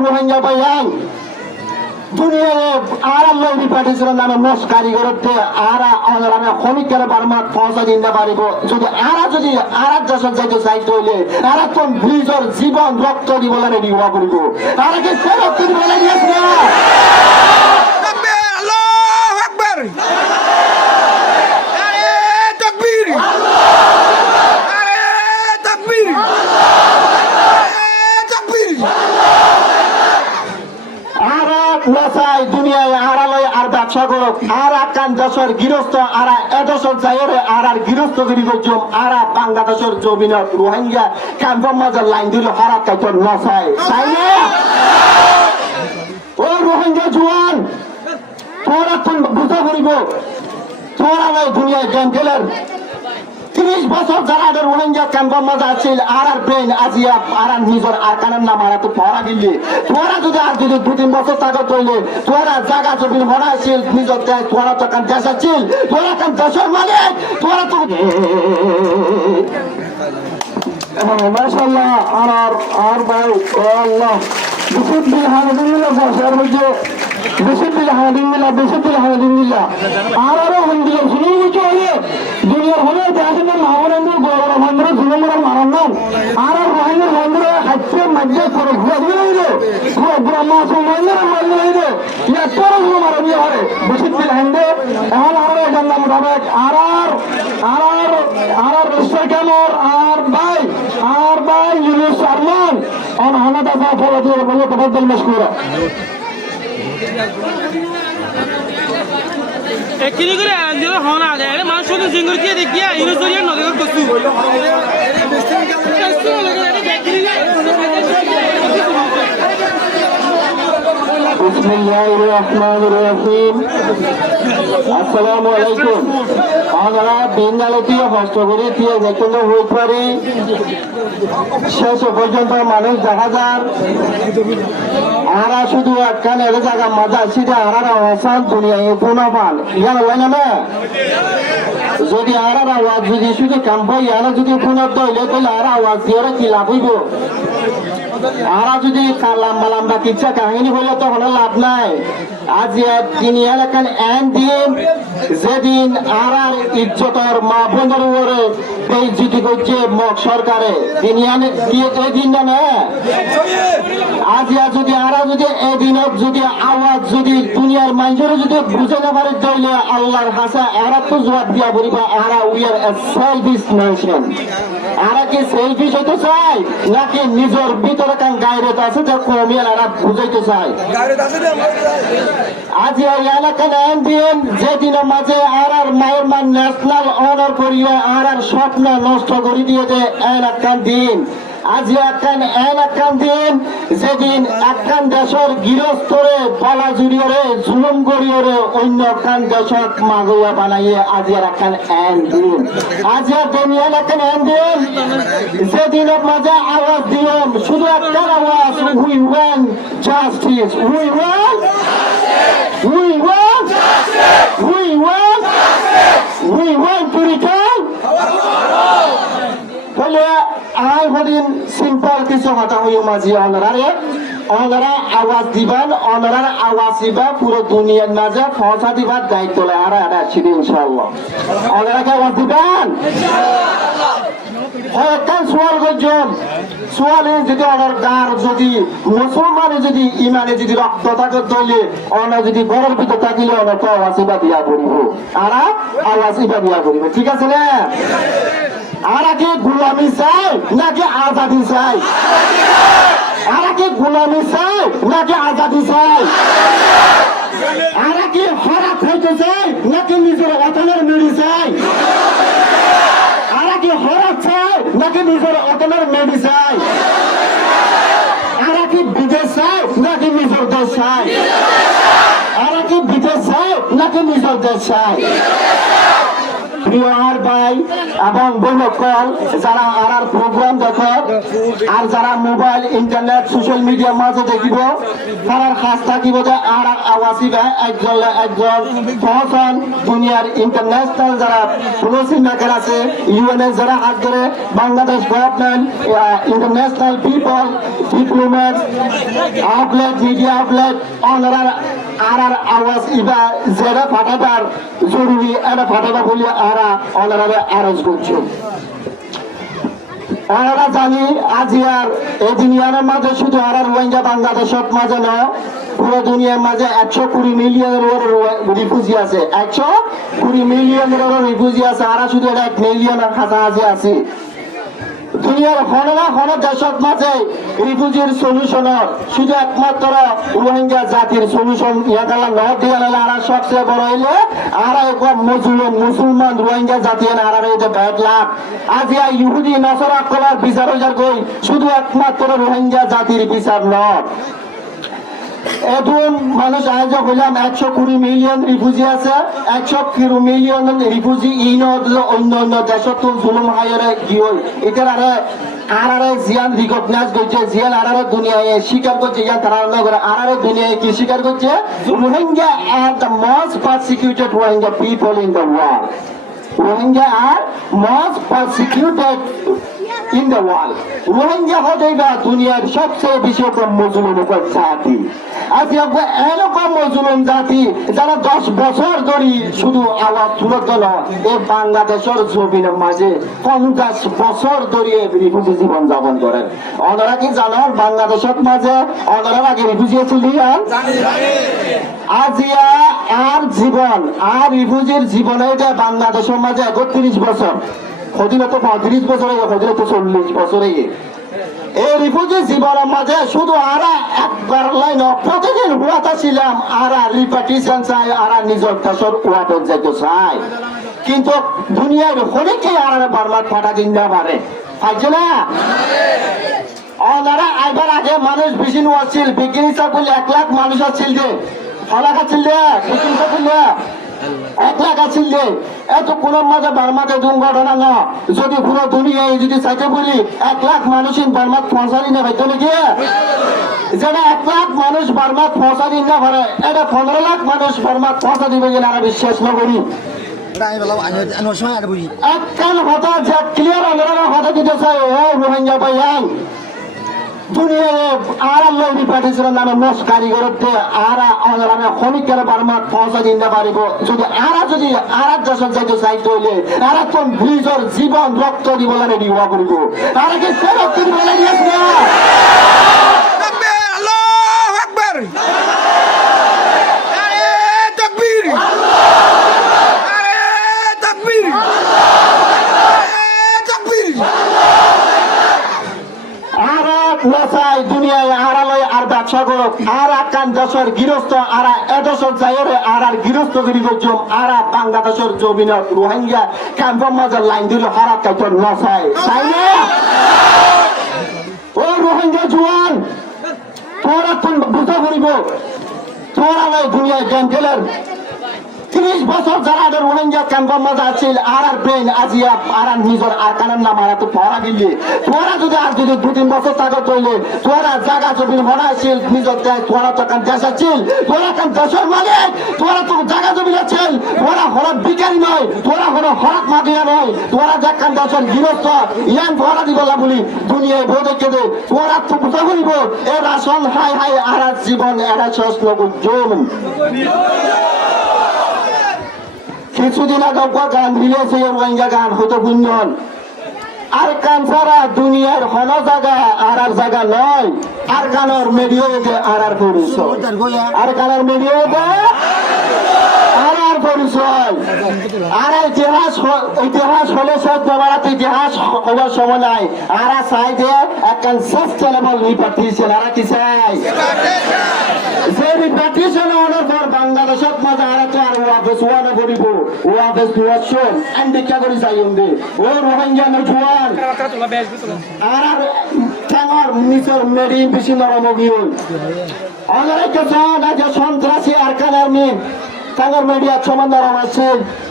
রোহিঙ্গা ভাইয়ান দুনিয়ায় আর আল্লাহ পাঠিয়েছিলেন নামে মোস কারিগরতে আর আমি শ্রমিকের বারমাত পৌঁছা দিন না পারিব যদি আর দেশত যাইতে চাইতে হইলে আর তো নিজের জীবন রক্ত দিবলে রেডি হওয়া করিব আর কি সে রক্ত দিবলে দিয়েছে না দুনিয়ায় আড়ালয় আর ব্যবসা করুক আর আকান দেশের গৃহস্থ আর এদেশের যাইরে আর গৃহস্থ গিরি করছম আর বাংলাদেশের জমিনত রোহিঙ্গা ক্যাম্পের মাঝে লাইন দিল হরাত কাইত নসাই তাই না ও রোহিঙ্গা জোয়ান তোরা তো বুঝা করিব তোরা নাই দুনিয়ায় গেম খেলার 30 বছর যারা রোহিঙ্গা ক্যাম্পের মাঝে আছিল আর ব্রেন আজিয়া আর নিজের আর কানের নাম আর তো পড়া গেলি তোরা যদি 2-3 বছর থাকে তৈলে তোরা জায়গা জমি বানাইছিল নিজের তোরা তো কান দেশ আছিল তোরা কান দেশের মালিক তোরা তো মাশাআল্লাহ আর ভাই আল্লাহ বিশুদ্ধ আলহামদুলিল্লাহ বসার মধ্যে বিশুদ্ধ আলহামদুলিল্লাহ আরো হিন্দি শুনে কিছু হলে দুনিয়ার হলে দেশের মহাবরেন্দ্র গৌরবেন্দ্র যুবমরা মারার নাম আর রোহিঙ্গা বন্ধুর হাতে মধ্যে করে ঘুরে হইলে ব্রহ্মা সময় হইলে এত মারা দিয়ে হরে বিশুদ্ধ হিন্দে এখন আরো এটার নাম মোটাবেক আর রুস্টার কেমর আর ভাই ইউনুস আরমান অন হানাদা যা ফলো দিয়ে বলে তফাদ্দল মাশকুরা একদিন করে আনজিও হন আগে আরে মানুষ শুধু জিঙ্গুর দিয়ে দেখিয়া ইউনুস জরিয়া নদী করছু বিসমিল্লাহির রহমানির রহিম আসসালামু আলাইকুম আমরা দিনগালতীয় কষ্ট করে দিয়ে যেখানে হইতে পারি শেষ পর্যন্ত মানুষ দেখা যান আরা শুধু একখান এর জায়গা মজা সিধা আরা অসান দুনিয়ায় কোনো পান ইয়ান হয় না যদি আর আওয়াজ যদি শুধু কাম্পাই আর যদি পুনর দইলে তাহলে আর আওয়াজ দিয়ে কি লাভ হইব আরা যদি লম্বা লম্বা কিচ্ছা কাহিনী হইলে তখন লাভ নাই আজ তিনি এলাকান এন দিন যেদিন আর ইজ্জতর মা বোনের উপরে বেইজ্জতি করছে সরকারে তিনি এদিন না আজ যদি আর যদি এদিনত যদি আওয়াজ যদি দুনিয়ার মানুষের যদি বুঝে না পারে তাইলে আল্লাহর হাসা এরা তো জবাব দিয়া বলিবা আরা we are a selfish nation আরা কি সেলফিশ হইতে চাই নাকি নিজের ভিতরে কান গায়রত আছে যে কমিয়াল আরা বুঝাইতে চাই আজ এই এলাকার এমপিএম যেদিনের মাঝে আর মায়ের মান ন্যাশনাল অনার করিয়া আর স্বপ্ন নষ্ট করে দিয়েছে এলাকার দিন আজ এলাকার দিন যেদিন একখান দেশের গৃহস্থরে পালা জুড়িয়ে জুলুম করিয়ে অন্য একখান দেশক মাগুয়া বানাইয়ে আজ একখান এন দিন আজ তুমি এলাকার এন দিন যেদিনের মাঝে আওয়াজ দিলাম শুধু একটা আওয়াজ we want justice we want to return বলে আই হদিন সিম্পল কিছু কথা হইও মাঝি অনারা আওয়াজ দিবেন অনারার আওয়াজ দিবা পুরো দুনিয়ার মাঝে পৌঁছা দিবার দায়িত্ব আর আছি ইনশাআল্লাহ অনারাকে আওয়াজ দিবেন একখান সোয়াল করছেন সোয়ালে যদি অনার গার যদি মুসলমানে যদি ইমানে যদি রক্ত থাকে তৈলে অনা যদি ঘরের ভিতর থাকিলে অনাকে আওয়াজ ইবা দিয়া করিব আর আওয়াজ ইবা দিয়া করিব ঠিক আছে না আরা কি গোলামি চাই নাকি আজাদি চাই আরা কি গোলামি চাই নাকি আজাদি চাই আরা কি হরা খাইতে চাই নাকি নিজের অতনের মেরি চাই আরা কি হরা চাই নাকি নিজের অতনের মেরি চাই আরা কি বিদেশ চাই নাকি নিজের দেশ চাই আরা কি বিদেশ চাই নাকি নিজের দেশ চাই প্রিয় ভাই এবং বোনকল যারা আর প্রোগ্রাম দেখে আর যারা মোবাইল ইন্টারনেট সোশ্যাল মিডিয়ার মাঝে দেখিব তার কাজ থাকিব যে আর আওয়াজিবা একজন ফহসান দুনিয়ার ইন্টারন্যাশনাল যারা পলিসি মেকার আছে ইউএনএ যারা হাত ধরে Bangladesh government international people diplomat outlet media outlet honour আর আওয়াজ ইবা যারা ফাটাবার জরুরি এটা ফাটাবা বলে আরা অনারে আরজ করছে আমরা জানি আজ আর এই দুনিয়ার মাঝে শুধু আর রোহিঙ্গা বাংলাদেশের মাঝে নয় পুরো দুনিয়ার মাঝে 120 মিলিয়নের রিফিউজি আছে 120 মিলিয়নের রিফিউজি আছে আর শুধু 1 মিলিয়নের কাছাকাছি আছে দুনিয়ার হন দেশের মাঝে রিফিউজির সলিউশনের শুধু একমাত্র রোহিঙ্গা জাতির সলিউশন ইয়াদালা নয় দিয়ে আর সবচেয়ে বড় হইলে আর একবার মুসলমান রোহিঙ্গা জাতি আর এই 1 লাখ আজ ইহুদি নসরা করার বিচার হয়ে গই শুধু একমাত্র রোহিঙ্গা জাতির বিচার নয় এখন মানুষ আয়োজক হইলাম 120 মিলিয়ন রিফিউজি আছে 120 মিলিয়ন রিফিউজি অন্য অন্য দেশত জুলুম হাইরে কি হই এটার আরে জিয়ান রিকগনাইজ করছে জিয়ান আরে দুনিয়ায় স্বীকার করছে ইয়ান তারা নগর আরে দুনিয়ায় কি স্বীকার করছে Rohingya are the most persecuted Rohingya people in the world Rohingya R most persecuted in the world Rohingya হতে দুনিয়ার সবচেয়ে বেশি মজলুম জাতি আজ এরকম মজলুম জাতি যারা 10 বছর ধরে শুধু আওয়াজ তুলত নয় এই বাংলাদেশের জমিনের মাঝে 50 বছর ধরে রিফিউজি জীবন যাপন করেন ওনারা কি জানেন বাংলাদেশের মাঝে ওনারা আগে রিফিউজি ছিল আজ আর জীবন আর রিফিউজির জীবনে বাংলাদেশের মাঝে 31 বছর হদিনত 35 বছরে হদিনত 40 বছরে এই রিফিউজি জীবনের মাঝে শুধু আরা একবার লাইন প্রতিদিন হুয়াতা ছিলাম আরা রিপার্টিশন চাই আরা নিজের দেশের হুয়াতে যেতে চাই কিন্তু দুনিয়ার অনেকেই আর বারবার ফাটা দিন না পারে পাইছে না ওনারা আইবার আগে মানুষ বেশি নোয়াছিল বিজ্ঞানী বলে 1 লাখ মানুষ আছিল যে ফলাক আছিল যে বিজ্ঞানী বললে 1 লাখ আছিল যে এত কোন মাঝে বার্মাতে দুর্ঘটনা না যদি পুরো দুনিয়ায় যদি চাইতে বলি 1 লাখ মানুষ বার্মাত পৌঁছালি না ভাইতো নাকি যেটা 1 লাখ মানুষ বার্মাত পৌঁছালি না পারে এটা 15 লাখ মানুষ বার্মাত পৌঁছা দিবে কিনা আমরা বিশ্বাস না করি একখান হতা যে ক্লিয়ার আমরা হতা দিতে চাই ও রোহিঙ্গা ভাইয়ান দুনিয়ায় আর লৌরি পাঠিয়েছিলেন নামে মোস কারিগরতে আর আমি ক্ষণিকের বার্মাত পৌঁছা দিতে পারিব যদি আর দেশের যাইতে চাইতে হইলে আর কোন ব্রিজের জীবন রক্ত দিবলে রেডি হওয়া করিব আর কি সে রক্ত দিবলে দিয়েছে দুনিয়ায় আড়ালয় আর ব্যবসা করুক আর আকান দেশের গৃহস্থ আর এদেশের যাইরে আর গৃহস্থ গিরি করছম আর বাংলাদেশের জমিনত রোহিঙ্গা ক্যাম্পের মাঝে লাইন দিল হারা কাইত নসাই তাই না ও রোহিঙ্গা জোয়ান তোরা তুমি বুঝা করিব তোরা নাই দুনিয়ায় গেম খেলেন 30 বছর যারা রোহিঙ্গা ক্যাম্পের মাঝে আছিল আর ব্রেন আজিয়া আর নিজের আর কানের নাম আর তো পড়া গেলি তোরা যদি 2-3 বছর থাকে তৈলে তোরা জায়গা জমি হরাইছিল নিজের তোরা তো কান দেশ আছিল তোরা কান দেশের মালিক তোরা তো জায়গা জমি আছিল তোরা হরত বিকারি নয় তোরা হরত মাদিয়া নয় তোরা যা কান দেশের গৃহস্থ ইয়ান ভরা দিবলা বলি দুনিয়ায় বোধে কেঁদে তোরা তো বুঝা করিব এ রাশন হাই হাই আর জীবন এরা শেষ নগর জম কিছুদিন আগে গান মিলেছে রোহিঙ্গা গান হয়তো গুঞ্জন আর কান ছাড়া দুনিয়ার হন জায়গা আর জায়গা নয় আর গানের মিডিয়াতে আর পরিচয় আর গানের মিডিয়াতে আর পরিচয় আর ইতিহাস হলে সব ব্যবহার ইতিহাস হবার সময় নাই আর চাই যে একখান সাস্টেনেবল রিপার্টিশন আর কি চাই যে রিপার্টিশন হওয়ার পর বাংলাদেশত মাঝে আর তো আর ওয়াফেস ওয়ানে করিব ওয়াফেস দুয়াশন এন্ডিকা করি যাই দে ও রোহিঙ্গা নজওয়ান আর ঠ্যাঙর নিচর মেরি বেশি নরম গিয়ে অনেক সন্ত্রাসী আর কানার মিন টাঙ্গার মিডিয়া সমান নরম আছে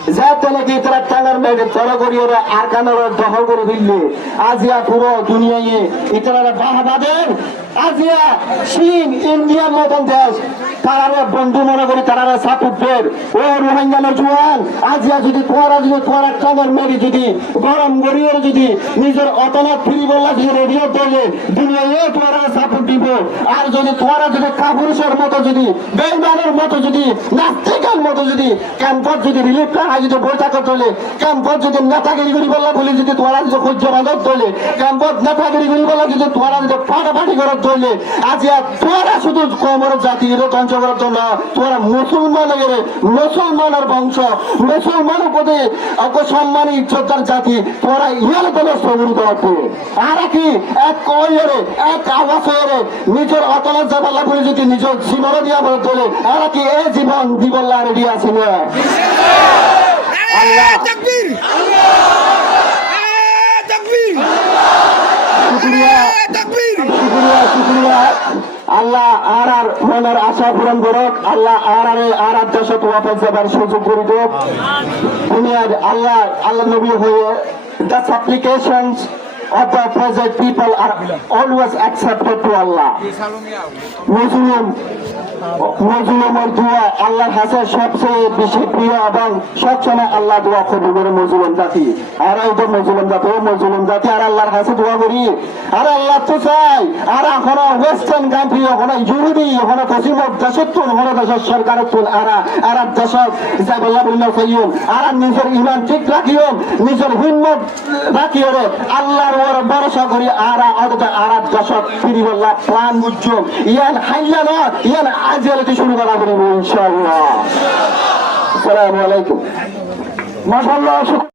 যা তেনাকি তারা টাঙ্গার মেয়েদের তরা করিয়ে আর কানার দখল করে দিল্লি আজিয়া পুরো দুনিয়ায় ইতারা বাহাবাদের আজিয়া চীন ইন্ডিয়ার মতন দেশ তারা বন্ধু মনে করি তারা সাপুটের ও রোহিঙ্গা নজওয়ান আজিয়া যদি তোরা টাঙ্গার মেয়ে যদি গরম গড়িয়ে যদি নিজের অতনা ফিরি বললা যদি রেডিও তোলে দুনিয়ায় তোরা সাপোর্ট দিব আর যদি তোরা যদি কাপুরুষের মতো যদি বেইমানের মতো যদি নাস্তিকের মতো যদি ক্যাম্পত যদি রিলিফ টাকা যদি বৈঠকে তোলে ক্যাম্পত যদি নেতাগিরি করি বললা বলি যদি তোরা যদি সহ্য বাঁধব তোলে ক্যাম্পত নেতাগিরি করি বললা যদি তোরা যদি ফাটাফাটি করে তোলে আজিয়া তোরা শুধু কমর জাতি ধ্বংস করার জন্য তোরা মুসলমানের বংশ মুসলমানের প্রতি সম্মানী ইজ্জতদার জাতি তোরা ইহার দলের সবুর করতে আর কি এক কইরে এক আওয়াজ হয়ে নিজের অতলের যাবার বলে যদি নিজের জীবন দিয়া বলে তোলে আর কি এই জীবন দিবল্লা রেডি আছে না আল্লাহ শুক্রিয়া আল্লাহ আর মনের আশা পূরণ করুক আল্লাহ আর দেশত ওয়াফাত যাবার সুযোগ করে দেব দুনিয়ার আল্লাহ নবী হয়ে the supplications of the present people are always accepted to Allah. মজলুমের দোয়া আল্লাহর কাছে সবচেয়ে বেশি প্রিয় এবং সবসময় আল্লাহ দোয়া কবুল করে মজলুম জাতি আর এই তো মজলুম জাতি আর আল্লাহর কাছে দোয়া করি আর আল্লাহ তো চাই আর এখন ওয়েস্টার্ন কান্ট্রি এখন ইহুদি এখন পশ্চিম দেশত এখন দেশের সরকারের তুল আর দেশত যাবল্লা বলল চাইম আর নিজের ইমান ঠিক রাখিও নিজের হিম্মত রাখিও রে আল্লাহর ওর ভরসা করি আর দেশত ফিরি বললা প্রাণ উজ্জ্বল ইয়ান হাইলা না ইয়ান আজকে শুরু করা করিব ইনশাআল্লাহ আসসালামু আলাইকুম মাশাআল্লাহ